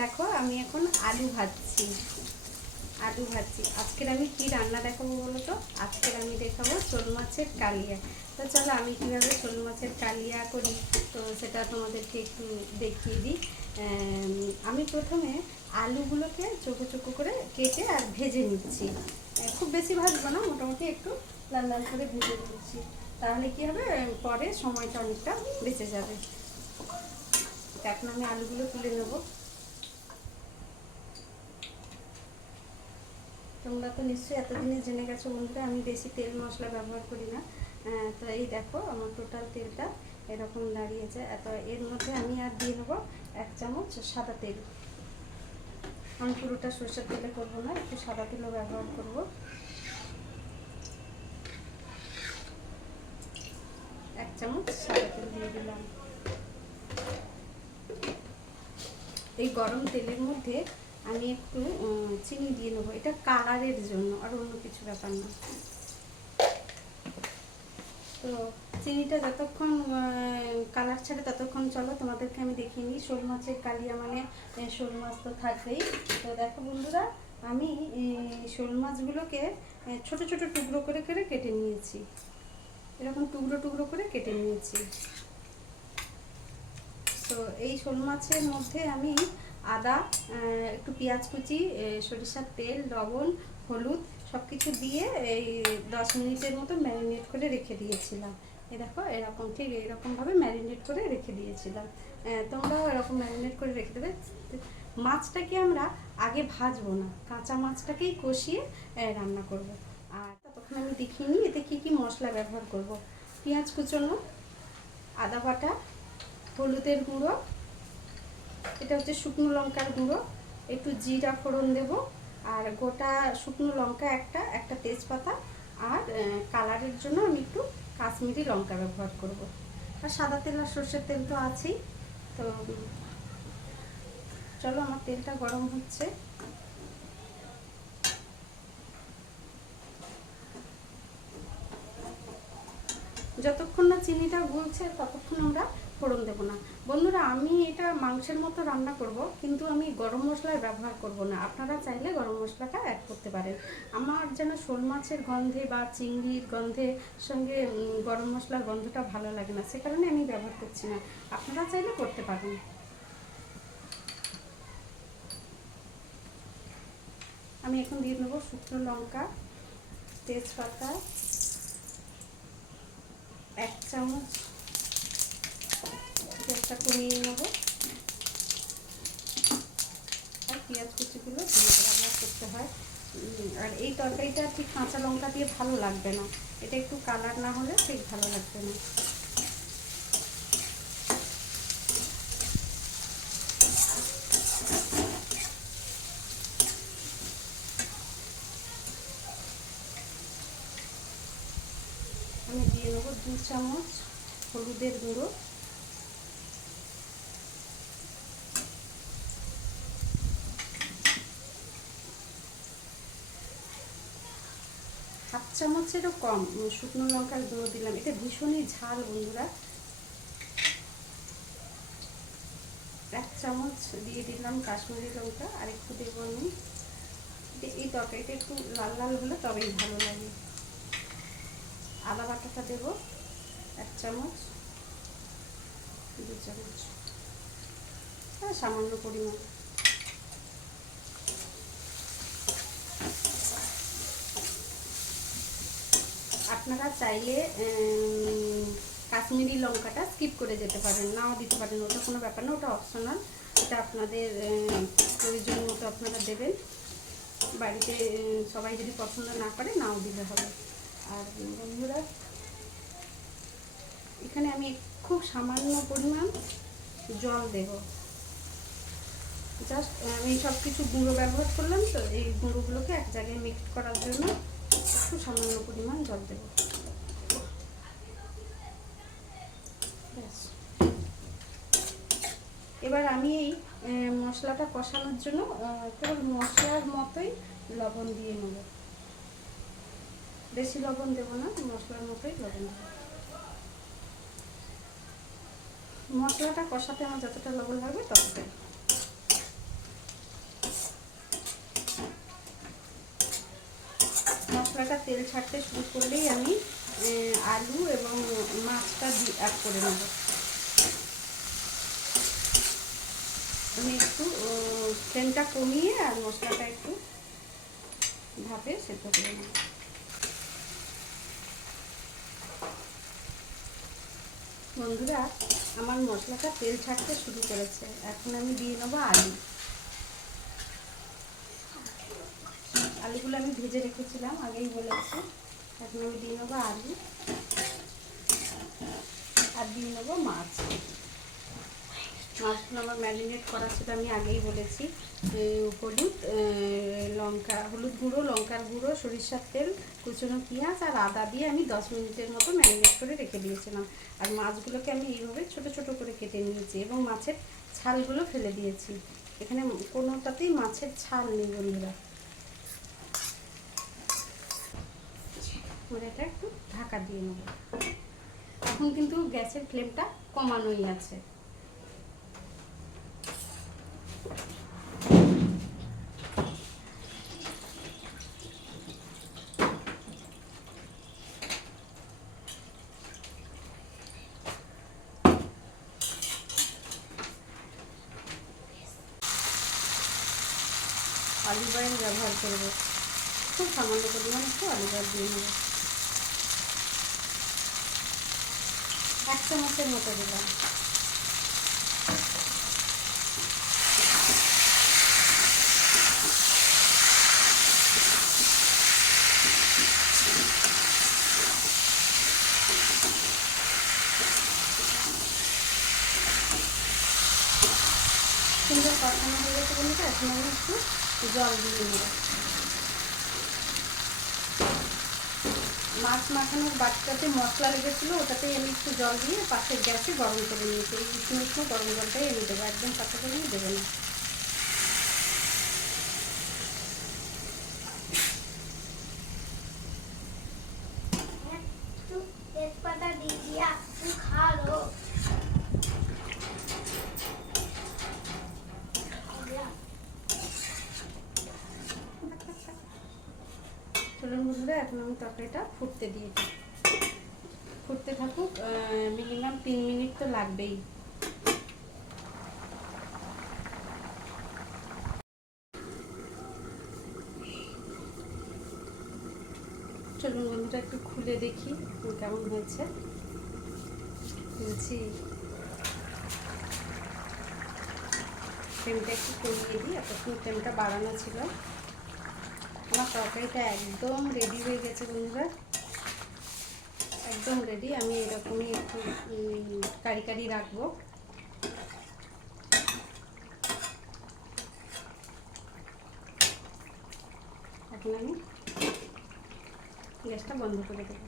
দেখো আমি এখন আলু ভাজছি। আজকের আমি কি রান্না দেখাবো বলো তো? আজকের আমি দেখাবো শোল মাছের কালিয়া। তো চলো আমি কীভাবে শোল মাছের কালিয়া করি তো সেটা তোমাদেরকে একটু দেখিয়ে দিই। আমি প্রথমে আলুগুলোকে চোখো চোখো করে কেটে আর ভেজে নিচ্ছি। খুব বেশি ভাজবো না, মোটামুটি একটু লাল লাল করে ভেজে নিচ্ছি। তাহলে কী হবে, পরে সময়টা অনেকটা বেঁচে যাবে। এখন আমি আলুগুলো তুলে নেবো। তোমরা তো নিশ্চয়ই এতদিনে জেনে গেছো বন্ধুরা, আমি বেশি তেল মশলা ব্যবহার করি না। তো এই দেখো আমার টোটাল তেলটা এরকম দাঁড়িয়েছে। তো এর মধ্যে আমি আর দিয়ে নেবো 1 চামচ সাদা তেল। আমি পুরোটা সরষের তেলে করবো না, একটু সাদা তেলও ব্যবহার করবো। 1 চামচ সাদা তেল দিয়ে দিলাম। এই গরম তেলের মধ্যে আমি একটু চিনি দিয়ে নেবো, এটা কালারের জন্য, আর অন্য কিছু ব্যাপার না। তো চিনিটা যতক্ষণ কালার ছাড়ে ততক্ষণ চলো তোমাদেরকে আমি দেখিয়ে নিই। শোল মাছের কালিয়া মানে শোল মাছ তো থাকবেই। তো দেখো বন্ধুরা, আমি শোল মাছগুলোকে ছোট ছোট টুকরো করে করে কেটে নিয়েছি। এরকম টুকরো টুকরো করে কেটে নিয়েছি। তো এই শোল মাছের মধ্যে আমি আদা, একটু পেঁয়াজ কুচি, সরিষার তেল, লবণ, হলুদ সব কিছু দিয়ে এই 10 মিনিটের মতো ম্যারিনেট করে রেখে দিয়েছিলাম। এই দেখো এরকম, ঠিক এরকমভাবে ম্যারিনেট করে রেখে দিয়েছিলাম। তোমরাও এরকম ম্যারিনেট করে রেখে দেবে। মাছটাকে আমরা আগে ভাজবো না, কাঁচা মাছটাকেই কষিয়ে রান্না করব। আর তখন আমি দেখিয়ে নিই এতে কী কী মশলা ব্যবহার করব। পেঁয়াজ কুচোনো, আদা বাটা, হলুদের গুঁড়ো, এটা হচ্ছে শুকনো লঙ্কার গুঁড়ো, একটু জিরা ফোড়ন দেব, আর গোটা শুকনো লঙ্কা একটা তেজপাতা, আর কালারের জন্য আমি একটু কাশ্মীরি লঙ্কা ব্যবহার করব। আর সাদা তেল আর সর্ষের তেল তো আছেই। তো চলো আমার তেলটা গরম হচ্ছে। যতক্ষণ না চিনিটা গুলছে ততক্ষণ আমরা ফোড়ন দেবো না। বন্ধুরা, আমি এটা মাংসের মতো রান্না করব, কিন্তু আমি গরম মশলার ব্যবহার করব না। আপনারা চাইলে গরম মশলাটা অ্যাড করতে পারেন। আমার যেন শোল মাছের গন্ধে বা চিংড়ির গন্ধের সঙ্গে গরম মশলার গন্ধটা ভালো লাগে না, সে কারণে আমি ব্যবহার করছি না। আপনারা চাইলে করতে পারেন। আমি এখন দিয়ে নেবো শুকনো লঙ্কা, তেজপাতা, 1 চামচ, গ্যাসটা কমিয়ে নেবো। আর পেঁয়াজ কুচিগুলো দিয়ে ব্যবহার করতে হয়। আর এই তরকারিটা ঠিক কাঁচা লঙ্কা দিয়ে ভালো লাগবে না, এটা একটু কালার না হলে ঠিক ভালো লাগবে না। আমি দিয়ে নেবো 2 চামচ হলুদের গুঁড়ো, 1/2 চামচেরও কম শুকনো লঙ্কার গুঁড়ো দিলাম। এটা ভীষণই ঝাল বন্ধুরা। 1 চামচ দিয়ে দিলাম কাশ্মীরি লঙ্কা, আর একটু দেবো আমি। এই তরকারিটা একটু লাল লাল হলে তবেই ভালো লাগে। আদা বাটাটা দেবো 1 চামচ, 2 চামচ, সামান্য পরিমাণ। আপনারা চাইলে কাশ্মীরি লঙ্কাটা স্কিপ করে যেতে পারেন, নাও দিতে পারেন, ওটা কোনো ব্যাপার না, ওটা অপশনাল। এটা আপনাদের প্রয়োজন মতো আপনারা দেবেন। বাড়িতে সবাই যদি পছন্দ না করে নাও দিলে হবে। আর বন্ধুরা, এখানে আমি খুব সামান্য পরিমাণ জল দেব। জাস্ট আমি সব কিছু গুঁড়ো ব্যবহার করলাম, তো এই গুঁড়োগুলোকে এক জায়গায় মিক্স করার জন্য একটু সামান্য পরিমাণ জল দেব। এবার আমি এই মশলাটা কষানোর জন্য কেবল মশলার মতোই লবণ দিয়ে নেব। বেশি লবণ দেব না, মশলার মতোই লবণ দেব। মশলাটা কষাতে আমার যতটা লবণ লাগবে ততটাই। মশলাটা তেল ছাড়তে শুরু করলেই আমি আলু এবং মাছটা অ্যাড করে নেব। আমি একটু ফ্লেমটা কমিয়ে আর মশলাটা একটু ভাপে সেদ্ধ করে নেব। বন্ধুরা, আমার মশলাটা তেল ছাড়তে শুরু করেছে। এখন আমি দিয়ে নেবো আলু। আলুগুলো আমি ভেজে রেখেছিলাম, আগেই বলেছি। এখন আমি দিয়ে নেবো আলু আর দিয়ে নেবো মাছ। মাছগুলো আমার ম্যারিনেট করা ছিল, আমি আগেই বলেছি। হলুদ হলুদ গুঁড়ো, লঙ্কার গুঁড়ো, সরিষার তেল, কুচনো পেঁয়াজ আর আদা দিয়ে আমি 10 মিনিটের মতো ম্যারিনেট করে রেখে দিয়েছিলাম। আর মাছগুলোকে আমি এইভাবে ছোট ছোট করে কেটে নিয়েছি এবং মাছের ছালগুলো ফেলে দিয়েছি। এখানে কোনোটাতেই মাছের ছাল নেই বন্ধুরা। এটা একটু ঢাকা দিয়ে নেব। এখন কিন্তু গ্যাসের ফ্লেমটা কমানোই আছে। অলিভ অয়েল ব্যবহার করব, খুব সামান্য পরিমাণে একটু অলিভ অয়েল দিয়ে নেব। 1 চামচের মতো দিলাম। সুন্দর কষানো হয়ে গেছে বন্ধুরা। এখন আমি একটু জল দিয়ে নেব। মাছ মাখানোর বাটিটাতে মশলা লেগেছিলো, ওটাতেই আমি একটু জল দিয়ে পাশের গ্যাসে গরম করে নিয়েছি। এই উষ্ণ উষ্ণ গরম জলটাই আমি দেবো, একদম কাঁচা করে দেবো না। তেজপাতা দিয়ে একটু খালো। চলুন বন্ধুরা, এখন আমি তরকারিটা ফুটতে দিয়েছি। ফুটতে থাকুক, মিনিমাম 3 মিনিট তো লাগবেই। চলুন বন্ধুরা, একটু খুলে দেখি কেমন হয়েছে। বলছি ফ্লেমটা একটু কমিয়ে দিই, এতক্ষণ ফ্লেমটা বাড়ানো ছিল। আমার তরকারিটা একদম রেডি হয়ে গেছে বন্ধুরা, একদম রেডি। আমি এরকমই একটু কারি কারি রাখবো। এখন আমি গ্যাসটা বন্ধ করে দেবো।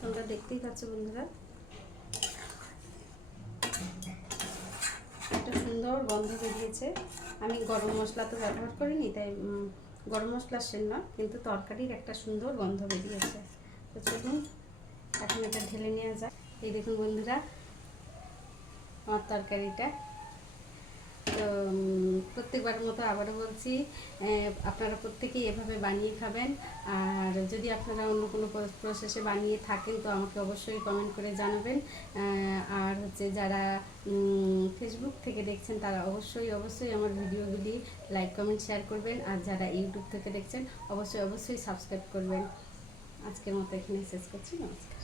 তোমরা দেখতেই পাচ্ছ বন্ধুরা, একটা সুন্দর গন্ধ বেরিয়েছে। আমি গরম মশলা তো ব্যবহার করিনি, তাই গরম মশলার সেন্ট নয়, কিন্তু তরকারির একটা সুন্দর গন্ধ বেরিয়েছে। তো চলুন এখন এটা ঢেলে নেওয়া যায়। এই দেখুন বন্ধুরা আমার তরকারিটা। তো প্রত্যেকবার মতো আবারও বলছি, আপনারা প্রত্যেকেই এভাবে বানিয়ে খাবেন। আর যদি আপনারা অন্য কোনো প্রসেসে বানিয়ে থাকেন তো আমাকে অবশ্যই কমেন্ট করে জানাবেন। আর হচ্ছে যারা ফেসবুক থেকে দেখছেন তারা অবশ্যই আমার ভিডিওগুলি লাইক কমেন্ট শেয়ার করবেন। আর যারা ইউটিউব থেকে দেখছেন অবশ্যই সাবস্ক্রাইব করবেন। আজকের মতো এখানে শেষ করছি। নমস্কার।